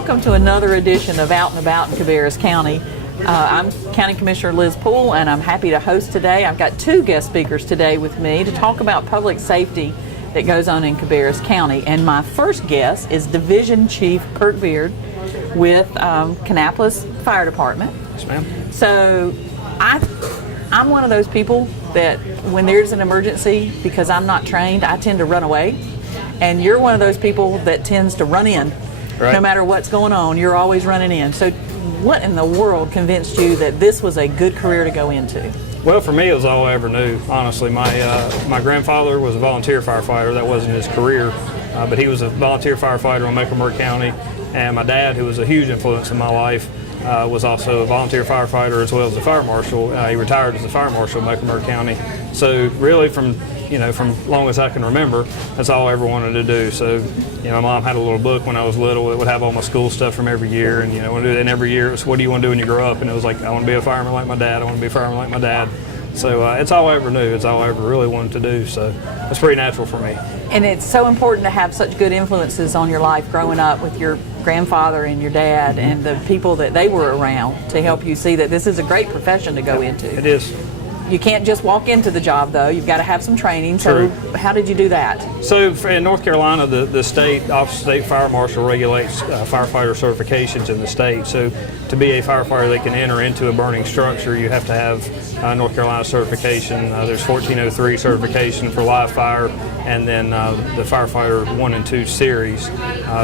welcome to another edition of Out and About in Cabarrus County. I'm County Commissioner Liz Poole, and I'm happy to host today. I've got two guest speakers today with me to talk about public safety that goes on in Cabarrus County. And my first guest is Division Chief Kirk with Kannapolis Fire Department. Yes, ma'am. So I'm one of those people that when there's an emergency, because I'm not trained, I tend to run away. And you're one of those people that tends to run in. Right. No matter what's going on, you're always running in. So what in the world convinced you that this was a good career to go into? Well, for me, it was all I ever knew, honestly. My grandfather was a volunteer firefighter. That wasn't his career, but he was a volunteer firefighter in Mecklenburg County. And my dad, who was a huge influence in my life, was also a volunteer firefighter as well as a fire marshal. He retired as a fire marshal in Mecklenburg County. So really from long as I can remember, that's all I ever wanted to do. So, my mom had a little book when I was little. It would have all my school stuff from every year, and every year it was, what do you want to do when you grow up? And it was like, I want to be a fireman like my dad. I want to be a fireman like my dad. So it's all I ever knew. It's all I ever really wanted to do. So it's pretty natural for me. And it's so important to have such good influences on your life growing up with your grandfather and your dad and the people that they were around to help you see that this is a great profession to go into. It is. You can't just walk into the job, though. You've got to have some training. So how did you do that? So in North Carolina, the state Office of State Fire Marshal regulates firefighter certifications in the state. So to be a firefighter that can enter into a burning structure, you have to have North Carolina certification. There's 1403 certification for live fire, and then the firefighter 1 and 2 series.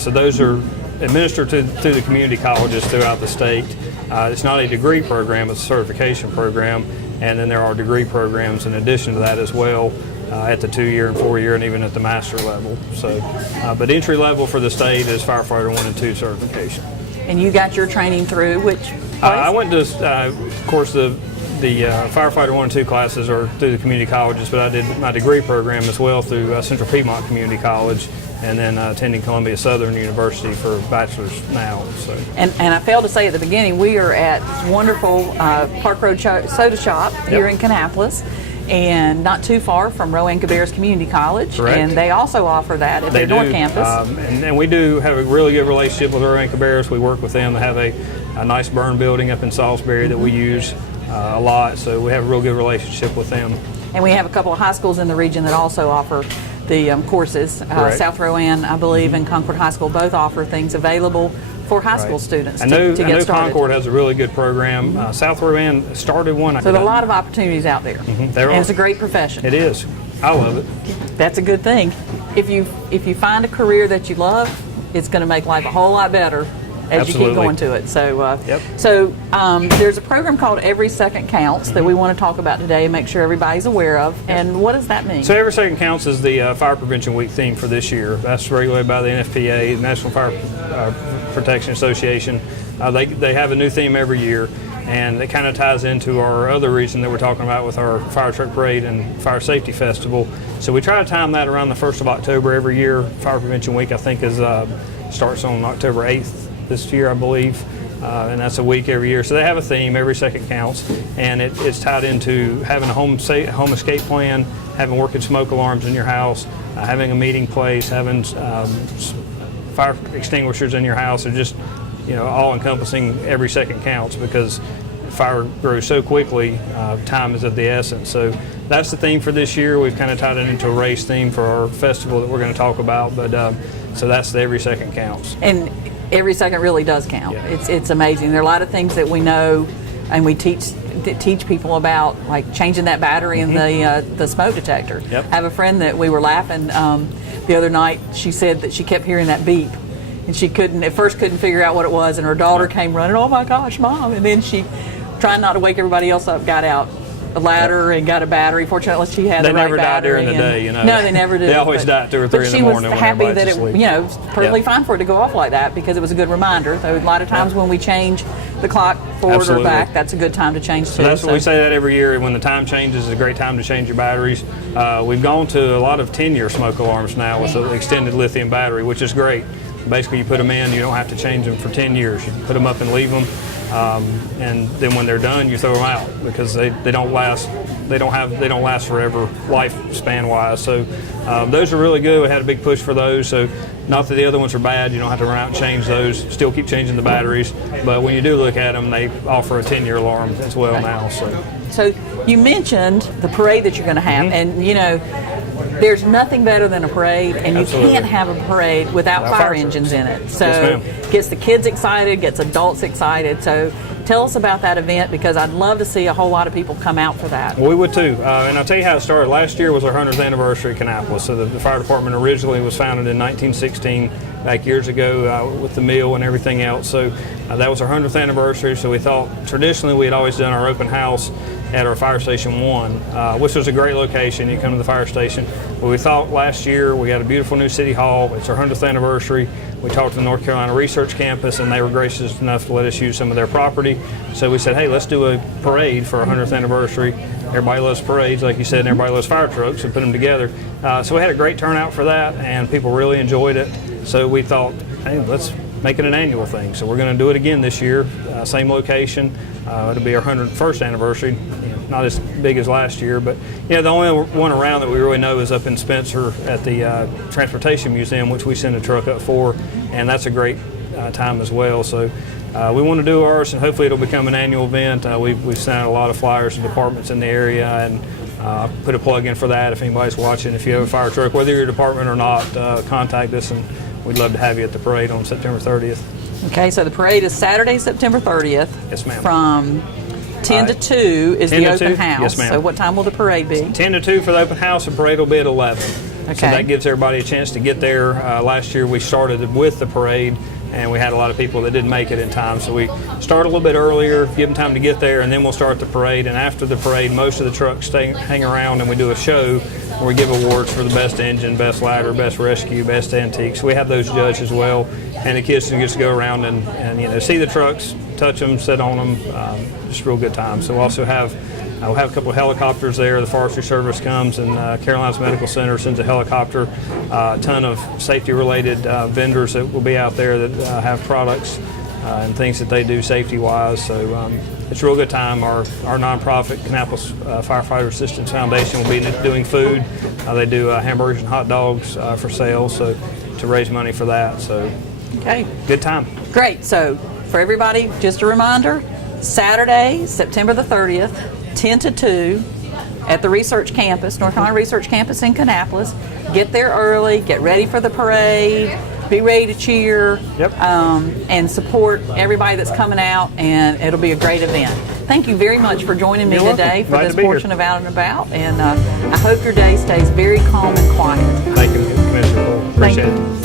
So those are administered through the community colleges throughout the state. It's not a degree program, it's a certification program. And then there are degree programs in addition to that as well at the 2-year and 4-year and even at the master level. So, but entry level for the state is firefighter 1 and 2 certification. And you got your training through which place? I went to, of course, the firefighter 1 and 2 classes are through the community colleges, but I did my degree program as well through Central Piedmont Community College, and then attending Columbia Southern University for a bachelor's now. So. And I failed to say at the beginning, we are at this wonderful Park Road Soda Shoppe here in Kannapolis, and not too far from Rowan Cabarrus Community College. Correct. And they also offer that at their North Campus. And we do have a really good relationship with Rowan Cabarrus. We work with them. They have a nice burn building up in Salisbury that we use a lot, so we have a real good relationship with them. And we have a couple of high schools in the region that also offer the courses. South Rowan, I believe, and Concord High School both offer things available for high school students to get started. I know Concord has a really good program. South Rowan started one. So there are a lot of opportunities out there. And it's a great profession. It is. I love it. That's a good thing. If you find a career that you love, it's going to make life a whole lot better as you keep going to it. So, there's a program called Every Second Counts that we want to talk about today and make sure everybody's aware of. And what does that mean? So Every Second Counts is the Fire Prevention Week theme for this year. That's regulated by the NFPA, National Fire Protection Association. They have a new theme every year, and it kind of ties into our other reason that we're talking about with our Fire Truck Parade and Fire Safety Festival. So we try to time that around the 1st of October every year. Fire Prevention Week, I think, starts on October 8th. This year, I believe, and that's a week every year. So they have a theme, Every Second Counts, and it's tied into having a home escape plan, having working smoke alarms in your house, having a meeting place, having fire extinguishers in your house, and just all encompassing every second counts, because fire grows so quickly, time is of the essence. So that's the theme for this year. We've kind of tied it into a race theme for our festival that we're going to talk about, but so that's the Every Second Counts. And every second really does count. Yeah. It's amazing. There are a lot of things that we know and we teach people about, like changing that battery in the smoke detector. Yep. I have a friend that we were laughing the other night. She said that she kept hearing that beep, and she at first couldn't figure out what it was, and her daughter came running, "Oh my gosh, Mom!" And then she, trying not to wake everybody else up, got out a ladder and got a battery. Fortunately, she had the right battery. They never die during the day, No, they never do. They always die at 2 or 3 in the morning. But she was happy that it, was perfectly fine for it to go off like that, because it was a good reminder. So a lot of times when we change the clock forward or back, that's a good time to change too. So that's what we say that every year. When the time changes, is a great time to change your batteries. We've gone to a lot of 10-year smoke alarms now with an extended lithium battery, which is great. Basically, you put them in, you don't have to change them for 10 years. You put them up and leave them, and then when they're done, you throw them out because they don't last. They don't last forever lifespan wise. So those are really good. We had a big push for those. So not that the other ones are bad. You don't have to run out and change those. Still keep changing the batteries. But when you do look at them, they offer a 10-year alarm as well now. So you mentioned the parade that you're going to have, and you know, there's nothing better than a parade, and you can't have a parade without fire engines in it. So yes, gets the kids excited, gets adults excited. So tell us about that event, because I'd love to see a whole lot of people come out for that. Well, we would too, and I'll tell you how it started. Last year was our 100th anniversary at Kannapolis. So the fire department originally was founded in 1916, back years ago with the mill and everything else. So that was our 100th anniversary. So we thought traditionally we had always done our open house at our Fire Station 1, which was a great location. You come to the fire station. But we thought last year we got a beautiful new city hall. It's our 100th anniversary. We talked to the North Carolina Research Campus, and they were gracious enough to let us use some of their property. So we said, hey, let's do a parade for our 100th anniversary. Everybody loves parades, like you said, and everybody loves fire trucks, so put them together. So we had a great turnout for that, and people really enjoyed it. So we thought, hey, let's make it an annual thing. So we're going to do it again this year, same location. It'll be our 101st anniversary. Not as big as last year, but the only one around that we really know is up in Spencer at the Transportation Museum, which we send a truck up for, and that's a great time as well. So we want to do ours, and hopefully it'll become an annual event. We've sent out a lot of flyers to departments in the area, and put a plug in for that if anybody's watching. If you have a fire truck, whether you're a department or not, contact us, and we'd love to have you at the parade on September 30th. Okay, so the parade is Saturday, September 30th. Yes, ma'am. From 10 to 2 is the open house. Yes, ma'am. So what time will the parade be? 10 to 2 for the open house. The parade will be at 11. Okay. So that gives everybody a chance to get there. Last year we started with the parade, and we had a lot of people that didn't make it in time. So we start a little bit earlier, give them time to get there, and then we'll start the parade. And after the parade, most of the trucks hang around, and we do a show where we give awards for the best engine, best ladder, best rescue, best antique. So we have those judged as well. And the kids can just go around and see the trucks, touch them, sit on them, just a real good time. So we'll also have we'll have a couple of helicopters there. The Forestry Service comes, and Carolinas Medical Center sends a helicopter. A ton of safety-related vendors that will be out there that have products and things that they do safety-wise. So it's a real good time. Our nonprofit, Kannapolis Firefighter Assistance Foundation, will be doing food. They do hamburgers and hot dogs for sale, so to raise money for that. So. Okay. Good time. Great. So for everybody, just a reminder, Saturday, September the 30th, 10 to 2 at the Research Campus, North Carolina Research Campus in Kannapolis. Get there early, get ready for the parade, be ready to cheer, and support everybody that's coming out, and it'll be a great event. Thank you very much for joining me today for this portion of Out and About, and I hope your day stays very calm and quiet. Thank you, Commissioner Poole. Appreciate it.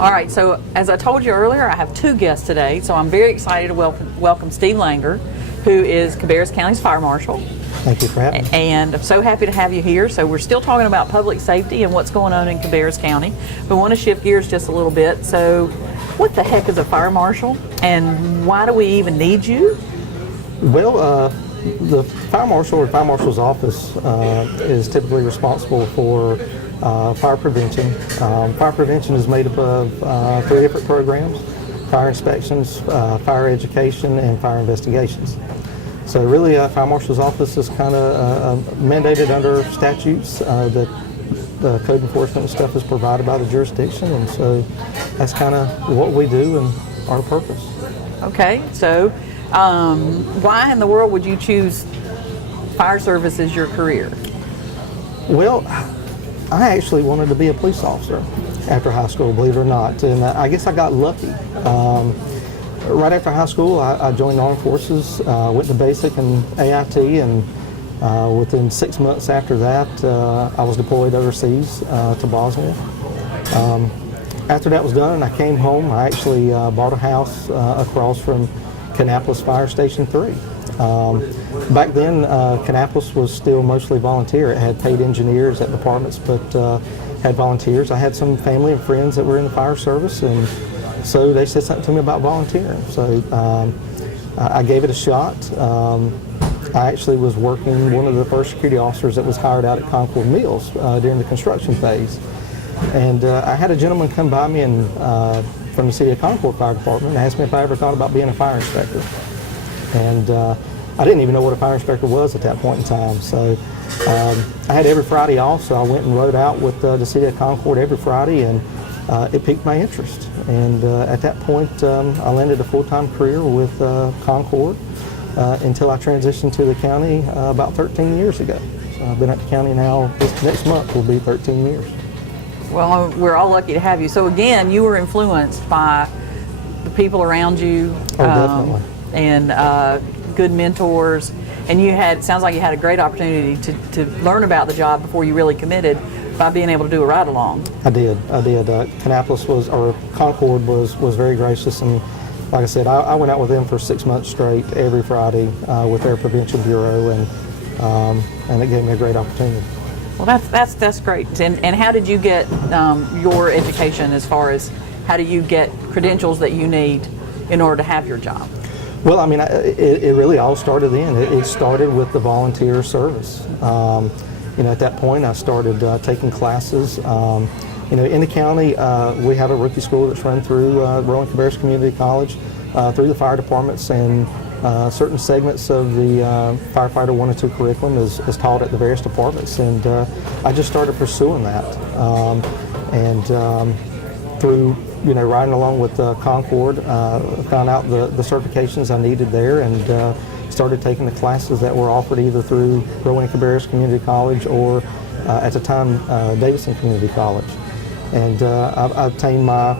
All right, so as I told you earlier, I have two guests today, so I'm very excited to welcome Steve Langer, who is Cabarrus County's Fire Marshal. Thank you for having me. And I'm so happy to have you here. So we're still talking about public safety and what's going on in Cabarrus County. We want to shift gears just a little bit. So what the heck is a fire marshal, and why do we even need you? Well, the fire marshal or fire marshal's office is typically responsible for fire prevention. Fire prevention is made up of 3 different programs: fire inspections, fire education, and fire investigations. So really, fire marshal's office is kind of mandated under statutes that the code enforcement and stuff is provided by the jurisdiction, and so that's kind of what we do and our purpose. Okay, so why in the world would you choose fire service as your career? Well, I actually wanted to be a police officer after high school, believe it or not, and I guess I got lucky. Right after high school, I joined the Armed Forces, went to basic and AIT, and within 6 months after that, I was deployed overseas to Bosnia. After that was done and I came home, I actually bought a house across from Kannapolis Fire Station 3. Back then, Kannapolis was still mostly volunteer. It had paid engineers at departments, but had volunteers. I had some family and friends that were in the fire service, and so they said something to me about volunteering. So I gave it a shot. I actually was working one of the first security officers that was hired out at Concord Mills during the construction phase. And I had a gentleman come by me and from the City of Concord Fire Department and asked me if I ever thought about being a fire inspector. And I didn't even know what a fire inspector was at that point in time. So I had every Friday off, so I went and rode out with the City of Concord every Friday, and it piqued my interest. And at that point, I landed a full-time career with Concord until I transitioned to the county about 13 years ago. So I've been at the county now, this next month will be 13 years. Well, we're all lucky to have you. So again, you were influenced by the people around you. Definitely. And good mentors. And you had, sounds like you had a great opportunity to learn about the job before you really committed by being able to do a ride-along. I did. Kannapolis or Concord was very gracious, and like I said, I went out with them for 6 months straight every Friday with their prevention bureau, and it gave me a great opportunity. Well, that's great. And how did you get your education, as far as how do you get credentials that you need in order to have your job? Well, I mean, it really all started then. It started with the volunteer service. You know, at that point, I started taking classes. You know, in the county, we have a rookie school that's run through Rowan Cabarrus Community College, through the fire departments, and certain segments of the firefighter 1 and 2 curriculum is taught at the various departments. And I just started pursuing that. Through, you know, riding along with Concord, found out the certifications I needed there, and started taking the classes that were offered either through Rowan Cabarrus Community College or at the time Davidson Community College. And I obtained my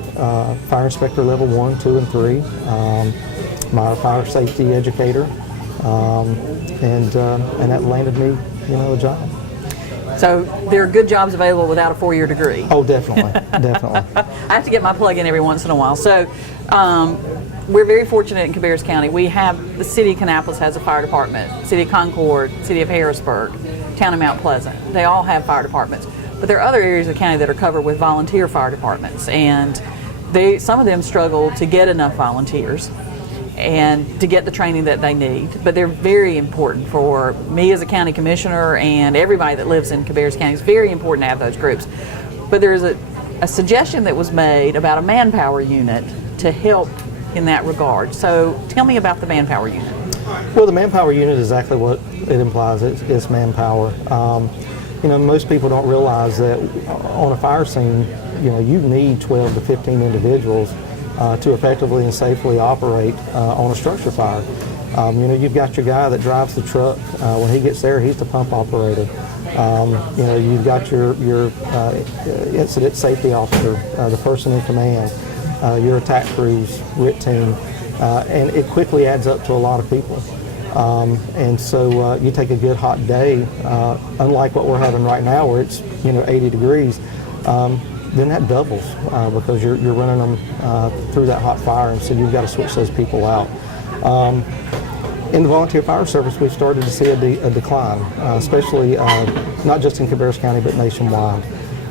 fire inspector level 1, 2, and 3, my fire safety educator, and that landed me, you know, a job. So there are good jobs available without a 4-year degree. Oh, definitely, definitely. I have to get my plug in every once in a while. So we're very fortunate in Cabarrus County. We have, the city of Kannapolis has a fire department, city of Concord, city of Harrisburg, town of Mount Pleasant. They all have fire departments. But there are other areas of the county that are covered with volunteer fire departments, and some of them struggle to get enough volunteers and to get the training that they need. But they're very important for me as a county commissioner, and everybody that lives in Cabarrus County. It's very important to have those groups. But there's a suggestion that was made about a manpower unit to help in that regard. So tell me about the manpower unit. Well, the manpower unit is exactly what it implies. It's manpower. You know, most people don't realize that on a fire scene, you know, you need 12 to 15 individuals to effectively and safely operate on a structure fire. You know, you've got your guy that drives the truck. When he gets there, he's the pump operator. You know, you've got your incident safety officer, the person in command, your attack crews, RIT team, and it quickly adds up to a lot of people. And so you take a good hot day, unlike what we're having right now where it's, you know, 80 degrees, then that doubles because you're running them through that hot fire, and so you've got to switch those people out. In the volunteer fire service, we've started to see a decline, especially not just in Cabarrus County but nationwide.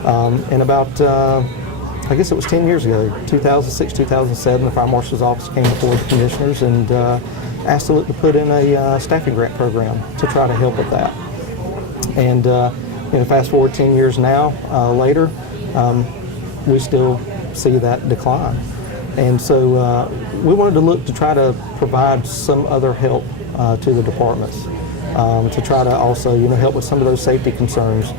And about, I guess it was 10 years ago, 2006, 2007, the Fire Marshal's office came before the commissioners and asked to put in a staffing grant program to try to help with that. And you know, fast forward 10 years now later, we still see that decline. And so we wanted to look to try to provide some other help to the departments to try to also, you know, help with some of those safety concerns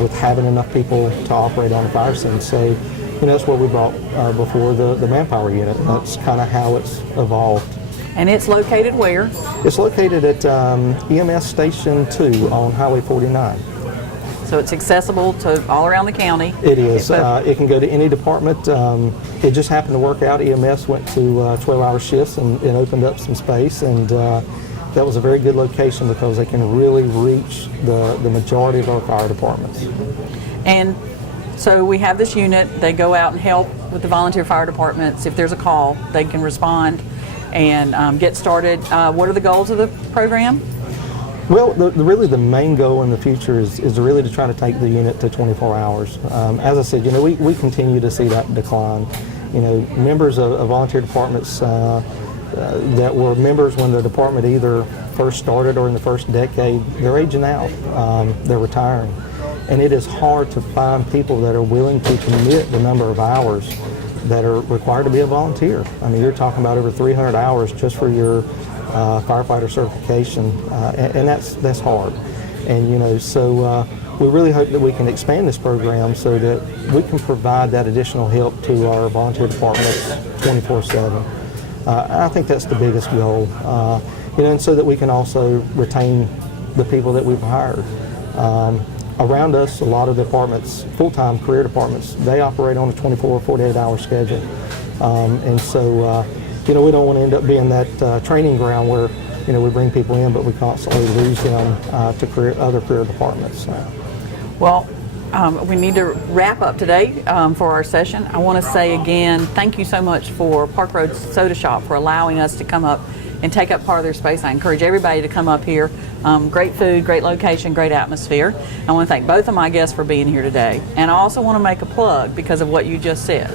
with having enough people to operate on a fire scene. So, you know, that's what we brought before the manpower unit. That's kind of how it's evolved. And it's located where? It's located at EMS Station 2 on Highway 49. So it's accessible to all around the county. It is. It can go to any department. It just happened to work out. EMS went to 12-hour shifts and opened up some space, and that was a very good location because they can really reach the majority of our fire departments. And so we have this unit. They go out and help with the volunteer fire departments. If there's a call, they can respond and get started. What are the goals of the program? Well, really the main goal in the future is really to try to take the unit to 24 hours. As I said, you know, we continue to see that decline. You know, members of volunteer departments, that were members when the department either first started or in the first decade, they're aging out, they're retiring. And it is hard to find people that are willing to commit the number of hours that are required to be a volunteer. I mean, you're talking about over 300 hours just for your firefighter certification, and that's hard. And so we really hope that we can expand this program so that we can provide that additional help to our volunteer departments 24/7. I think that's the biggest goal, and so that we can also retain the people that we've hired. Around us, a lot of departments, full-time career departments, they operate on a 24 or 48-hour schedule. And so, we don't want to end up being that training ground where, we bring people in, but we constantly lose them to other career departments. Well, we need to wrap up today for our session. I want to say again, thank you so much for Park Road Soda Shoppe for allowing us to come up and take up part of their space. I encourage everybody to come up here. Great food, great location, great atmosphere. I want to thank both of my guests for being here today. And I also want to make a plug because of what you just said.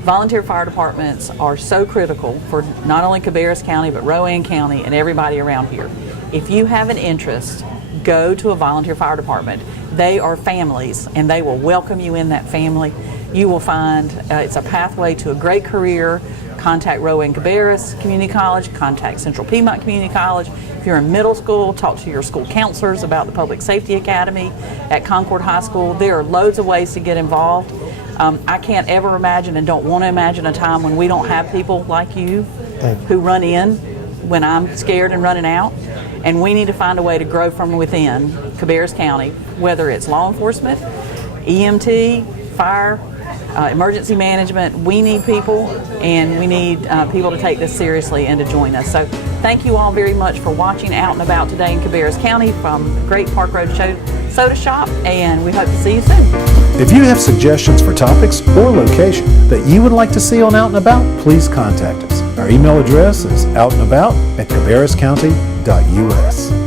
Volunteer fire departments are so critical for not only Cabarrus County, but Rowan County and everybody around here. If you have an interest, go to a volunteer fire department. They are families, and they will welcome you in that family. You will find it's a pathway to a great career. Contact Rowan Cabarrus Community College, contact Central Piedmont Community College. If you're in middle school, talk to your school counselors about the Public Safety Academy at Concord High School. There are loads of ways to get involved. I can't ever imagine and don't want to imagine a time when we don't have people like you who run in when I'm scared and running out. And we need to find a way to grow from within Cabarrus County, whether it's law enforcement, EMT, fire, emergency management. We need people, and we need people to take this seriously and to join us. So thank you all very much for watching Out and About today in Cabarrus County from the great Park Road Soda Shoppe, and we hope to see you soon. If you have suggestions for topics or location that you would like to see on Out and About, please contact us. Our email address is outandabout@cabarruscounty.us.